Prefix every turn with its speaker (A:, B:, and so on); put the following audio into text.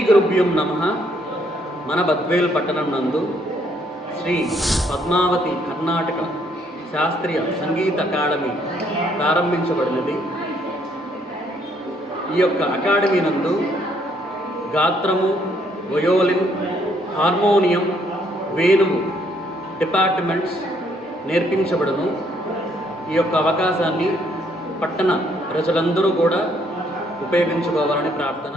A: గురుభ్యం నమ. మన బద్వేల్ పట్టణం నందు శ్రీ పద్మావతి కర్ణాటక శాస్త్రీయ సంగీత అకాడమీ ప్రారంభించబడినది. ఈ యొక్క అకాడమీ నందు గాత్రము వయోలిన్ హార్మోనియం వేణువు డిపార్ట్మెంట్స్ నేర్పించబడును. ఈ యొక్క అవకాశాన్ని పట్టణ ప్రజలందరూ కూడా ఉపయోగించుకోవాలని ప్రార్థన